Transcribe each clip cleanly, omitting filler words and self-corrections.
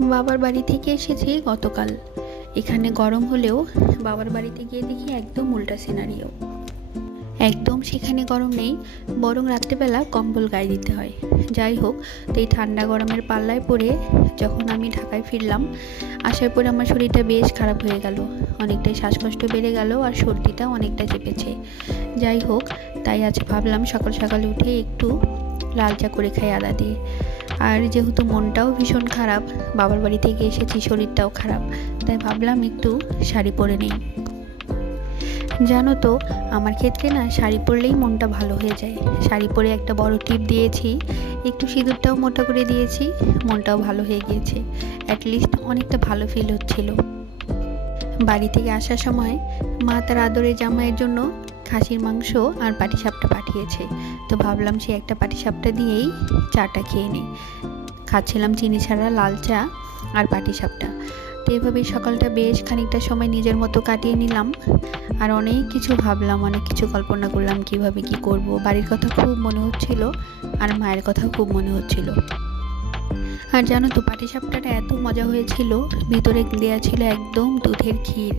বাবার বাড়ি থেকে এসেছি গতকাল। এখানে গরম হলেও বাবার বাড়িতে গিয়ে দেখি একদম উল্টা সিনারিও। একদম সেখানে গরম নেই, বরং রাত্রেবেলা কম্বল গায়ে দিতে হয়। যাই হোক, তো এই ঠান্ডা গরমের পাল্লায় পড়ে যখন আমি ঢাকায় ফিরলাম, আসার পরে আমার শরীরটা বেশ খারাপ হয়ে গেল। অনেকটাই শ্বাসকষ্ট বেড়ে গেল আর সর্দিটা অনেকটা চেপেছে। যাই হোক, তাই আজ ভাবলাম সকাল সকাল উঠে একটু লাল চা করে খাই আদা দিয়ে। আর যেহেতু মনটাও ভীষণ খারাপ, বাবার বাড়ি থেকে এসেছি, শরীরটাও খারাপ, তাই ভাবলাম একটু শাড়ি পরে নিই। জানো তো, আমার ক্ষেত্রে না শাড়ি পরলেই মনটা ভালো হয়ে যায়। শাড়ি পরে একটা বড় টিপ দিয়েছি, একটু সিঁদুরটাও মোটা করে দিয়েছি, মনটাও ভালো হয়ে গিয়েছে। অ্যাটলিস্ট অনেকটা ভালো ফিল হচ্ছিল। বাড়ি থেকে আসার সময় মা তার আদরের জামাইয়ের জন্য খাসির মাংস আর পাটিসাপটা পাঠিয়েছে। তো ভাবলাম সে একটা পাটিসাপটা দিয়েই চাটা খেয়ে নিই। খাচ্ছিলাম চিনি ছাড়া লাল চা আর পাটিসাপটা। তো এভাবেই সকালটা বেশ খানিকটা সময় নিজের মতো কাটিয়ে নিলাম। আর অনেক কিছু ভাবলাম, অনেক কিছু কল্পনা করলাম কিভাবে কি করব। বাড়ির কথা খুব মনে হচ্ছিল আর মায়ের কথা খুব মনে হচ্ছিল। আর জানো তো, পাটিসাপটাটা এত মজা হয়েছিল, ভিতরে দেওয়া ছিল একদম দুধের ক্ষীর।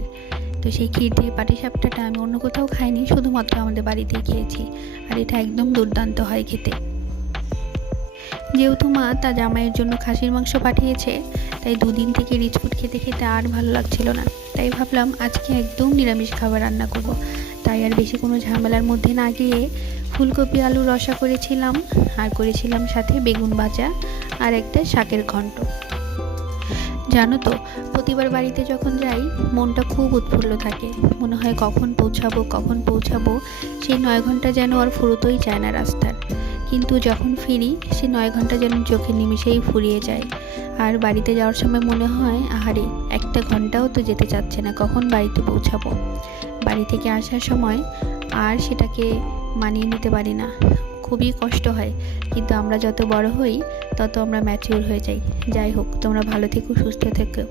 তো সেই ক্ষীর দিয়ে পাটিসাপটাটা আমি অন্য কোথাও খাইনি, শুধুমাত্র আমাদের বাড়িতেই খেয়েছি। আর এটা একদম দুর্দান্ত হয় খেতে। যেহেতু মা তার জামাইয়ের জন্য খাসির মাংস পাঠিয়েছে, তাই দুদিন থেকে রিচ ফুড খেতে খেতে আর ভালো লাগছিল না। তাই ভাবলাম আজকে একদম নিরামিষ খাবার রান্না করব। তাই আর বেশি কোনো ঝামেলার মধ্যে না গিয়ে ফুলকপি আলু রসা করেছিলাম, আর করেছিলাম সাথে বেগুন ভাজা আর একটা শাকের ঘন্ট। জানো তো, প্রতিবার বাড়িতে যখন যাই মনটা খুব উৎফুল্ল থাকে। মনে হয় কখন পৌঁছাবো। সেই 9 ঘন্টা যেন আর ফুরোতেই চায় না রাস্তার। কিন্তু যখন ফিরি, সে 9 ঘন্টা যেন চোখের নিমেষেই ফুরিয়ে যায়। আর বাড়িতে যাওয়ার সময় মনে হয়, আহারে, একটা ঘন্টাও তো যেতে চাচ্ছে না, কখন বাড়িতে পৌঁছাবো। বাড়ি থেকে আসার সময় আর সেটাকে মানিয়ে নিতে পারি না, খুবই কষ্ট হয়। কিন্তু আমরা যত বড় হই তত আমরা ম্যাচিওর হয়ে যাই। যাই হোক, তোমরা ভালো থেকো, সুস্থ থেকো।